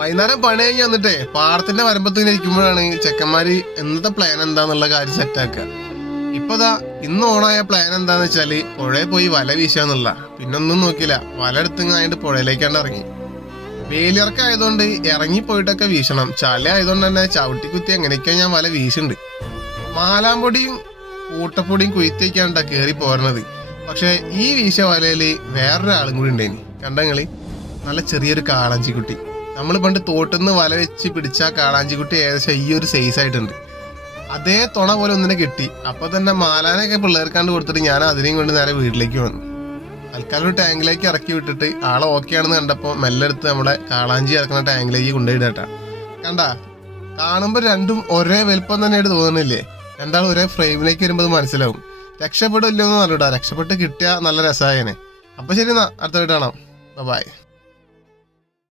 വൈകുന്നേരം പണി കഴിഞ്ഞ് വന്നിട്ടേ പാടത്തിന്റെ വരമ്പത്ത് ഇരിക്കുമ്പോഴാണ് ചെക്കന്മാര് ഇന്നത്തെ പ്ലാൻ എന്താന്നുള്ള കാര്യം സെറ്റാക്കുക. ഇപ്പതാ ഇന്ന് ഓണായ പ്ലാൻ എന്താന്ന് വെച്ചാല് പുഴയിൽ പോയി വല വീശാന്നുള്ള. പിന്നൊന്നും നോക്കില്ല, വല എടുത്തിങ്ങായിട്ട് പുഴയിലേക്കാണ്ട് ഇറങ്ങി. വേലിയിറക്കായതുകൊണ്ട് ഇറങ്ങി പോയിട്ടൊക്കെ വീശണം. ചല ആയതുകൊണ്ട് തന്നെ ചവിട്ടി കുത്തി എങ്ങനെയൊക്കെയാ ഞാൻ വല വീശുണ്ട്. മാലാമ്പൊടിയും കൂട്ടപ്പൊടിയും കുയ്ത്തേക്കാണ്ടാ കയറി പോരണത്. പക്ഷെ ഈ വീശ വലയില് വേറൊരാളും കൂടി ഉണ്ടായിനി. കണ്ടങ്ങള് നല്ല ചെറിയൊരു കാളാഞ്ചിക്കുട്ടി. നമ്മൾ പണ്ട് തോട്ടുനിന്ന് വല വെച്ച് പിടിച്ച കാളാഞ്ചിക്കുട്ടി ഏകദേശം ഈ ഒരു സൈസ് ആയിട്ടുണ്ട്. അതേ തുണ പോലെ ഒന്നിനെ കിട്ടി. അപ്പൊ തന്നെ മാലാനൊക്കെ പിള്ളേർക്കാണ്ട് കൊടുത്തിട്ട് ഞാൻ അതിനെയും കൊണ്ട് നേരെ വീട്ടിലേക്ക് വന്നു. തൽക്കാലം ഒരു ടാങ്കിലേക്ക് ഇറക്കി വിട്ടിട്ട് ആളെ ഓക്കെ ആണെന്ന് കണ്ടപ്പോൾ മെല്ലെ എടുത്ത് നമ്മുടെ കാളാഞ്ചി ഇറക്കുന്ന ടാങ്കിലേക്ക് കൊണ്ടുപോയിട്ടാ. കണ്ടാ, കാണുമ്പോൾ രണ്ടും ഒരേ വലുപ്പം തന്നെയായിട്ട് തോന്നുന്നില്ലേ? രണ്ടാളും ഒരേ ഫ്രെയിമിലേക്ക് വരുമ്പോൾ അത് മനസ്സിലാവും. രക്ഷപ്പെടില്ലോ എന്ന് പറഞ്ഞിട്ടാ. രക്ഷപ്പെട്ട് കിട്ടിയ നല്ല രസമായേനെ. അപ്പൊ ശരി, എന്നാ അടുത്ത വീട്ട് കാണാം. ബൈ.